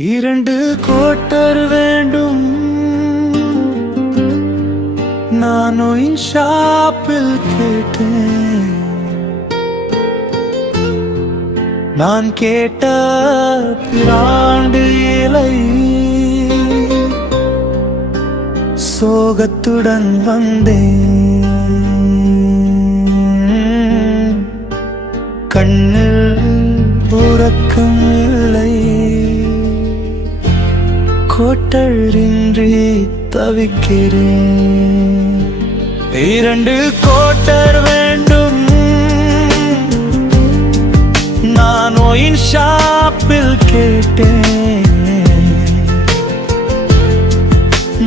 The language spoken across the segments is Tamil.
இரண்டு கோட்டர் வேண்டும். நான் ஷாப்பில் கேட்டேன். நான் கேட்ட பிராண்டு இலை சோகத்துடன் வந்தேன். கண்ணில் உறக்கம் கோட்டரின்றி தவிக்கிறேன். இரண்டு கோட்டர் வேண்டும். நான் ஒயின் ஷாப்பில் கேட்டேன்.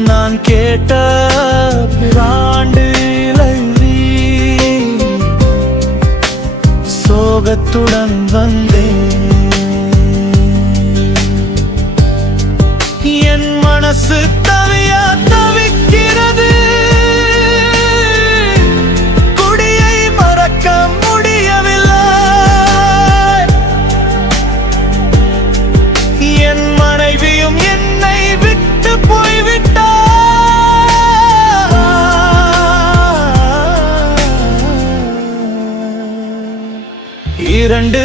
நான் கேட்ட பிராண்டு இலை சோகத்துடன் வந்தேன் மனசு தவியா தவிக்கிறது. குடியை மறக்க முடியவில்லை. என் மனைவியும் என்னை விட்டு போய்விட்டார். இரண்டு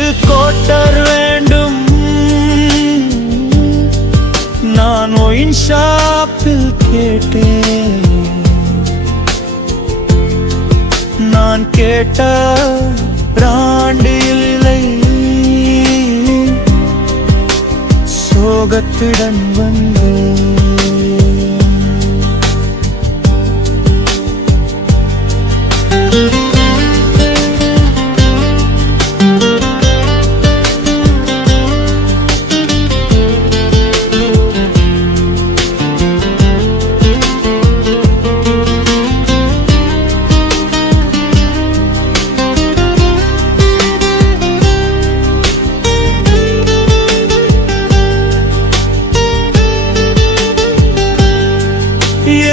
நான் கேட்ட பிராண்டு இல்லை. சோகத்துடன் வந்து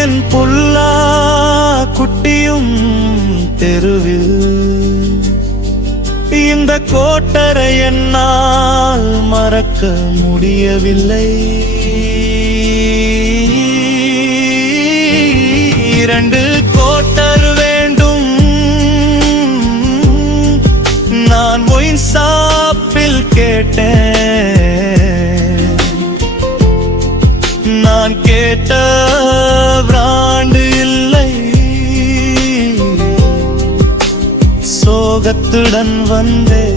என் புல்லா குட்டியும் தெருவில். இந்த கோட்டரை என்னால் மறக்க முடியவில்லை. இரண்டு கோட்டர் வேண்டும். நான் ஒயின் சாப்பில் கேட்டேன். நான் கேட்ட சோகத்துடன் வந்தே.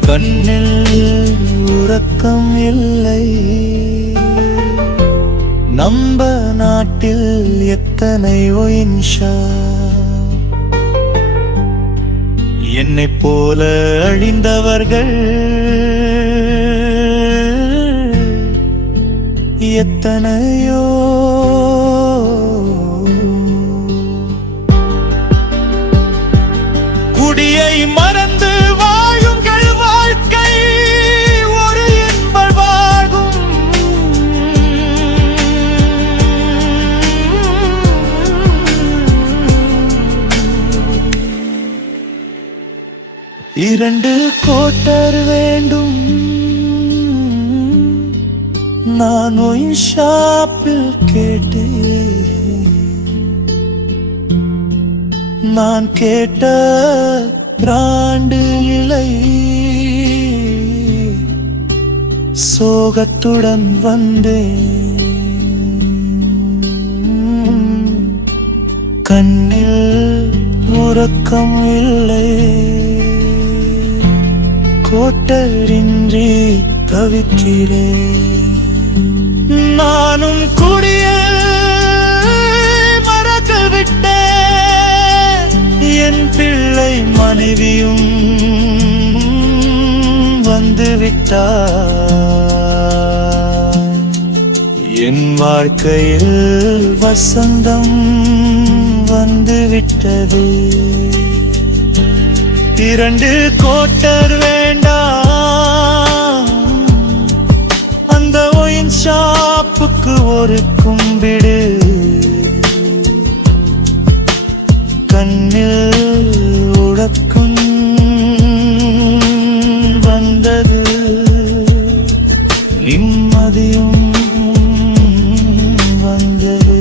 கண்ணில் உறக்கம் இல்லை. நம்ப நாட்டில் எத்தனை ஒயின்ஷா. என்னை போல அழிந்தவர்கள் எத்தனையோ. குடியை மறந்து வாழுங்கள் வாழ்க்கை. ஒரு என்பல் வாழும். இரண்டு கோட்டர் வேண்டும். நான் ஷாப்பில் கேட்டேன். நான் கேட்ட பிராண்டு இலை சோகத்துடன் வந்தேன். கண்ணில் உறக்கம் இல்லை. கோட்டரின்றி தவிக்கிறேன். நானும் குடியே விட்டார் என் வாழ்க்கையில் வசந்தம் வந்து விட்டது இரண்டு கோட்டர் வேண்டாம். அந்த ஒயின் ஷாப்புக்கு ஒரு கும்பிடு. கண்ணில் உடக்கும் வந்தது